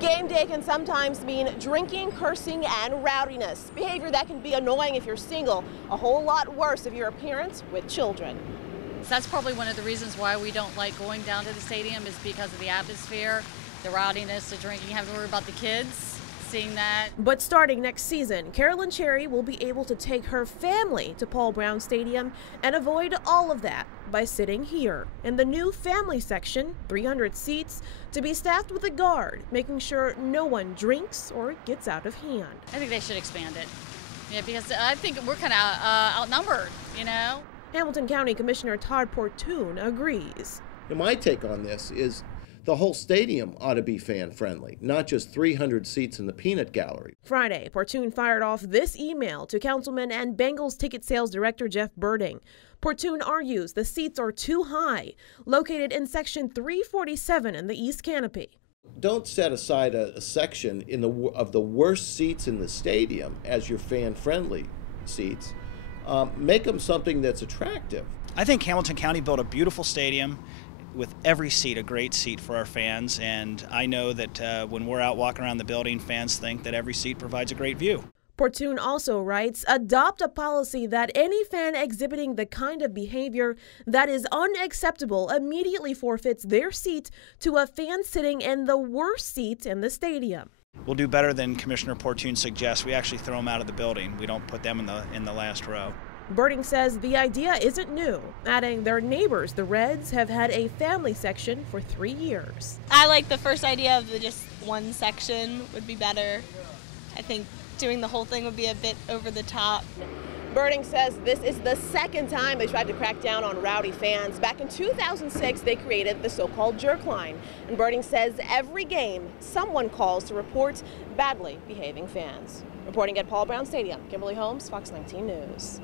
Game day can sometimes mean drinking, cursing, and rowdiness. Behavior that can be annoying if you're single, a whole lot worse if you're a parent with children. That's probably one of the reasons why we don't like going down to the stadium, is because of the atmosphere, the rowdiness, the drinking, having to worry about the kids, seeing that. But starting next season, Carolyn Cherry will be able to take her family to Paul Brown Stadium and avoid all of that by sitting here in the new family section, 300 seats, to be staffed with a guard, making sure no one drinks or gets out of hand. I think they should expand it. Yeah, because I think we're kind of outnumbered, you know? Hamilton County Commissioner Todd Portune agrees. My take on this is the whole stadium ought to be fan-friendly, not just 300 seats in the peanut gallery. Friday, Portune fired off this email to Councilman and Bengals ticket sales director Jeff Birding. Portune argues the seats are too high, located in section 347 in the East Canopy. Don't set aside a section of the worst seats in the stadium as your fan-friendly seats. Make them something that's attractive. I think Hamilton County built a beautiful stadium with every seat a great seat for our fans, and I know that when we're out walking around the building, fans think that every seat provides a great view. Portune also writes, adopt a policy that any fan exhibiting the kind of behavior that is unacceptable immediately forfeits their seat to a fan sitting in the worst seat in the stadium. We'll do better than Commissioner Portune suggests. We actually throw them out of the building. We don't put them in the last row. Birding says the idea isn't new, adding their neighbors, the Reds, have had a family section for 3 years. I like the first idea of just one section would be better. I think doing the whole thing would be a bit over the top. Birding says this is the second time they tried to crack down on rowdy fans. Back in 2006, they created the so-called jerk line. And Birding says every game, someone calls to report badly behaving fans. Reporting at Paul Brown Stadium, Kimberly Holmes, Fox 19 News.